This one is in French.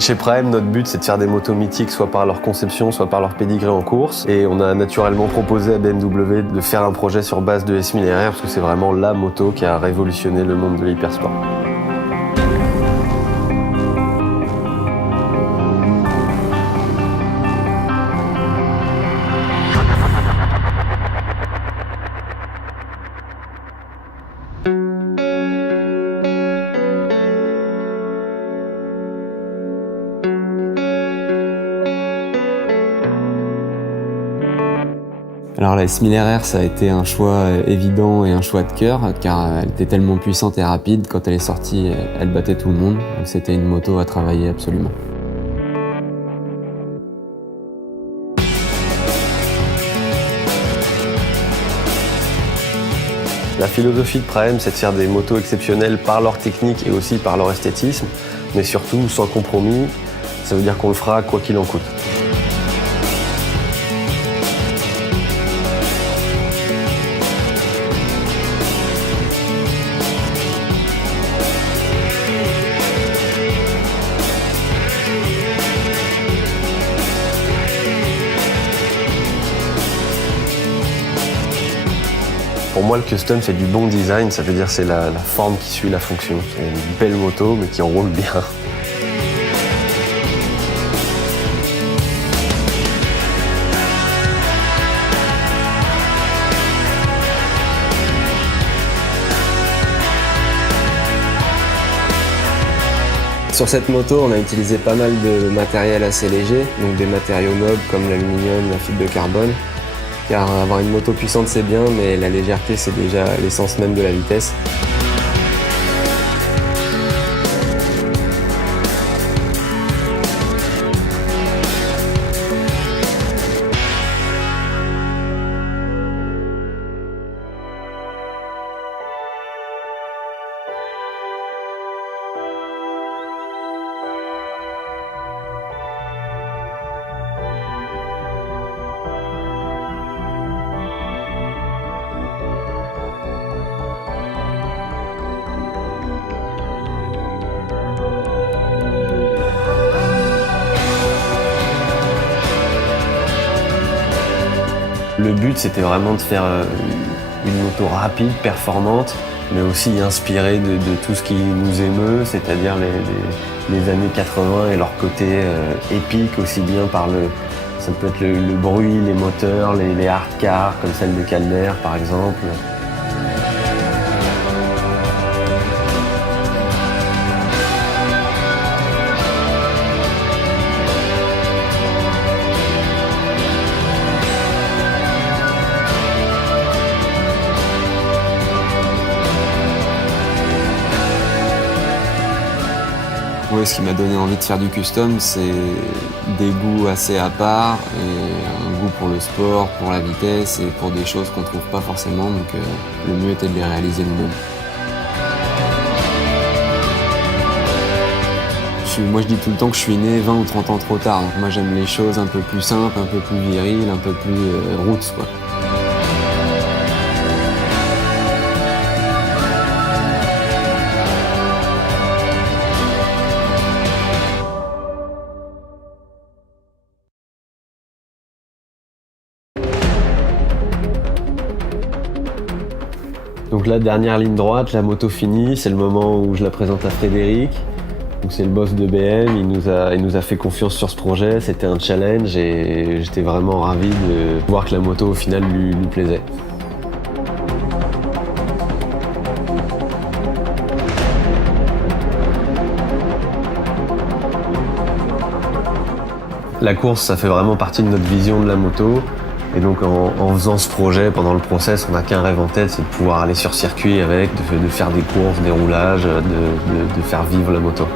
Chez Praem, notre but, c'est de faire des motos mythiques, soit par leur conception, soit par leur pédigré en course. Et on a naturellement proposé à BMW de faire un projet sur base de S1000RR, parce que c'est vraiment la moto qui a révolutionné le monde de l'hypersport. Alors la S1000RR, ça a été un choix évident et un choix de cœur, car elle était tellement puissante et rapide, quand elle est sortie, elle battait tout le monde, donc c'était une moto à travailler absolument. La philosophie de Praem, c'est de faire des motos exceptionnelles par leur technique et aussi par leur esthétisme, mais surtout sans compromis. Ça veut dire qu'on le fera quoi qu'il en coûte. Pour moi, le custom, c'est du bon design, ça veut dire c'est la forme qui suit la fonction. C'est une belle moto, mais qui roule bien. Sur cette moto, on a utilisé pas mal de matériel assez léger, donc des matériaux nobles comme l'aluminium, la fibre de carbone. Car avoir une moto puissante c'est bien, mais la légèreté c'est déjà l'essence même de la vitesse. Le but, c'était vraiment de faire une moto rapide, performante, mais aussi inspirée de tout ce qui nous émeut, c'est-à-dire les années 80 et leur côté épique, aussi bien par ça peut être le bruit, les moteurs, les hard cars, comme celle de Calder par exemple. Oui, ce qui m'a donné envie de faire du custom, c'est des goûts assez à part, et un goût pour le sport, pour la vitesse et pour des choses qu'on ne trouve pas forcément, donc le mieux était de les réaliser nous-mêmes. Moi je dis tout le temps que je suis né 20 ou 30 ans trop tard, donc moi j'aime les choses un peu plus simples, un peu plus viriles, un peu plus roots quoi. Donc la dernière ligne droite, la moto finie, c'est le moment où je la présente à Frédéric. Donc c'est le boss de BM, il nous a fait confiance sur ce projet, c'était un challenge et j'étais vraiment ravi de voir que la moto au final lui plaisait. La course, ça fait vraiment partie de notre vision de la moto. Et donc en faisant ce projet, pendant le process, on n'a qu'un rêve en tête, c'est de pouvoir aller sur circuit avec, de faire des courses, des roulages, de faire vivre la moto.